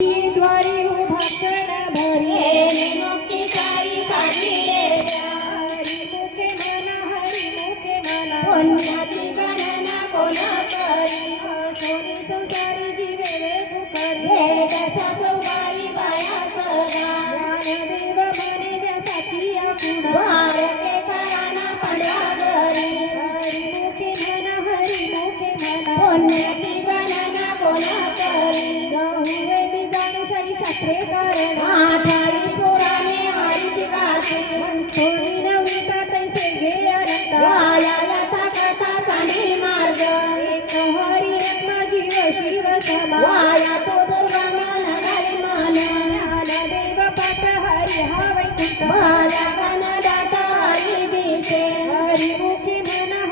द्वारी भाषण भरी मुक्तीकारी साठी हरी मुखे मना पुण्याची गणना कोण करी सोनी संसारी जीवे पुकारी वेदाच्या प्रभावी बाया सदा ज्ञानदेव म्हणे व्यासाची आपुडा भारतेचा राणा पांडवागरी हरी मुखे मना पुण्याची गणना कोण करी वेदी जाणूशाही शास्त्रे कारण आठाई पुराणे हरिची गाथे थोडी नवनीता तैसे गे अनंता वायाला कथा सांडी मार्ग एक हरी आत्मा जीव शिव समा वाया तो दुर्गमन घरी मन ज्ञानदेव पाठ हरी हा वैकुंठ माझ्या कनडात हरी दिसे हरी मुखे मना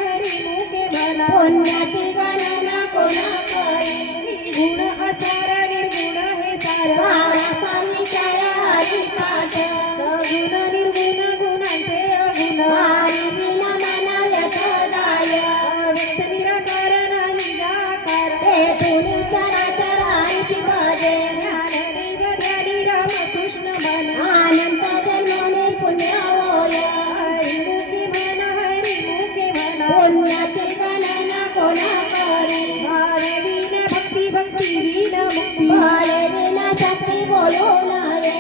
पुण्याची गणना कोण करी गुण असार निर्गुण हे सार सारासा विचार हरी काठ सगुण निर्गुण गुणांचे अगुण हरी विना मना व्यथदाय अव्यक्त निराकार निराकार ते तुनी चराचर हरीची भजे ज्ञानदेव ध्यानी रामकृष्ण मन अनंत जन्मोनी पुण्य होय हरी मुखे मना पुण्याची गणना कोण करी भाववीन भक्ती वीन मुक्ती भाळे विना शक्ती बोलू नये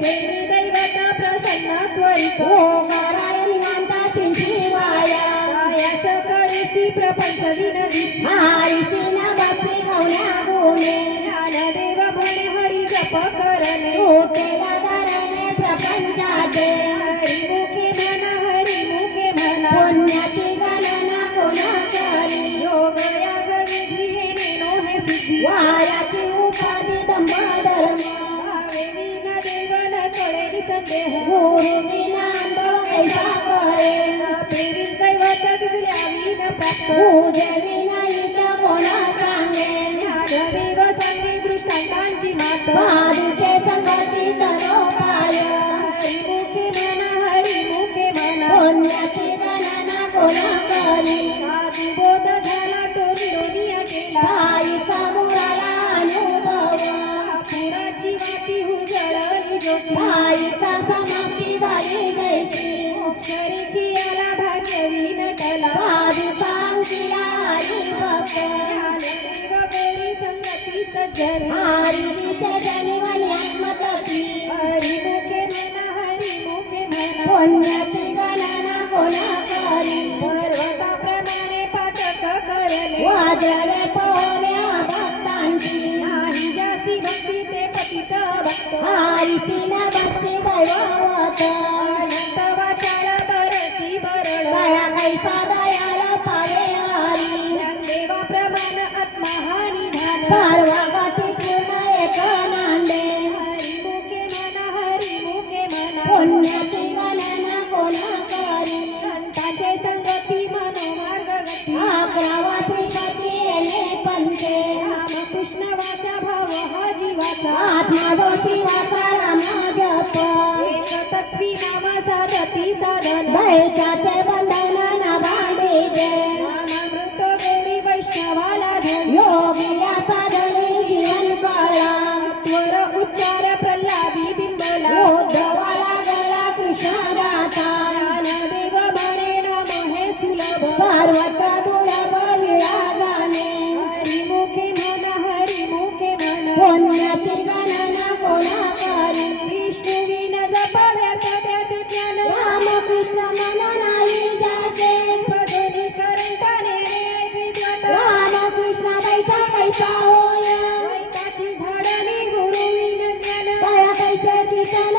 कैसे दैवत प्रसन्न त्वरित ओंकाराय निवांता शिवाया कायास कळीसी प्रपंच विनविती हरीची ना भक्ती गवल्या गुणे ज्ञानदेव म्हणे हरी जप करणे उठेला धरणे प्रपंचाचे हरी मुखे मना पुण्याची गणना कोण करी योग याग विधी हे नेनो हे सिद्धी वायाची उपाधी दंभ धर्म भावेवीन देवन कळे निसंदेह गुरु विना अनुभव कैसा कळे प्रेरित दैवत दिल्या वीन प्राप्त पूजे विना इष्ट कोण सांगे ज्ञानदेव संगे दृष्टांतांची मात साधूचे संगती तनो काय हरी मुखे मना पुण्याची गणना कोण करी साधू बोध झाला तो विरोधी केला साईचा मुळाला अनुभव पुराची वाटी उजळली ज्योती साईचा समाप्ती झाली जैसी अक्षरी आला भाग्यवी नटला साधू सांगीला हरी भक्त ज्ञानदेव गौरी संगती सज्जन हरीचे जनी म्हणे आत्मतती हरी मुखे मना पुण्याची गणना कोण करी पर्वताप्रमाणे पातक करणे वाजले पोहण्या भक्तांची नाही जाती भक्ती ते पतित भक्त हरीची ना भक्ती दैवत अनंत वाचाळ बरसी बरळ दया कैसा दयाला पावे हरी देवा प्रमाण आत्मा हा निधान सर्व गाठी पूर्ण एक नांदे हरी मुखे मना पुण्याची गणना कोण करी संतांचे संगती मनोमार्ग गती अकरावा श्रीपती येणे पंचे रामकृष्ण वाचा भाव हा जीवाचा आत्मादोषी वाचा राम जप एक तत्वी नामा साधती साधन दैत्याचे बंधन न बांधीचे नामामृत गौरी वैष्णवाला धन योगी या साधनी जीवन कळा त्वर उच्चार प्रल्हादी बिंबला उद्धवाला गळा कृष्ण गाथा ज्ञानदेव म्हणे नाम हे सुलभ सर्वत्र दुर्लभ विरागाने हरी मुखे मना पुण्याची गणना कोण करी विष्णू विन जप व्यर्थ त्याचे ज्ञान रामकृष्ण मन नाही जाते पदोनी करंटाने रे विद्वत रामकृष्ण कैसा कैसा होय वैताची झाडणी गुरु विन ज्ञान दया कैसे कीर्तन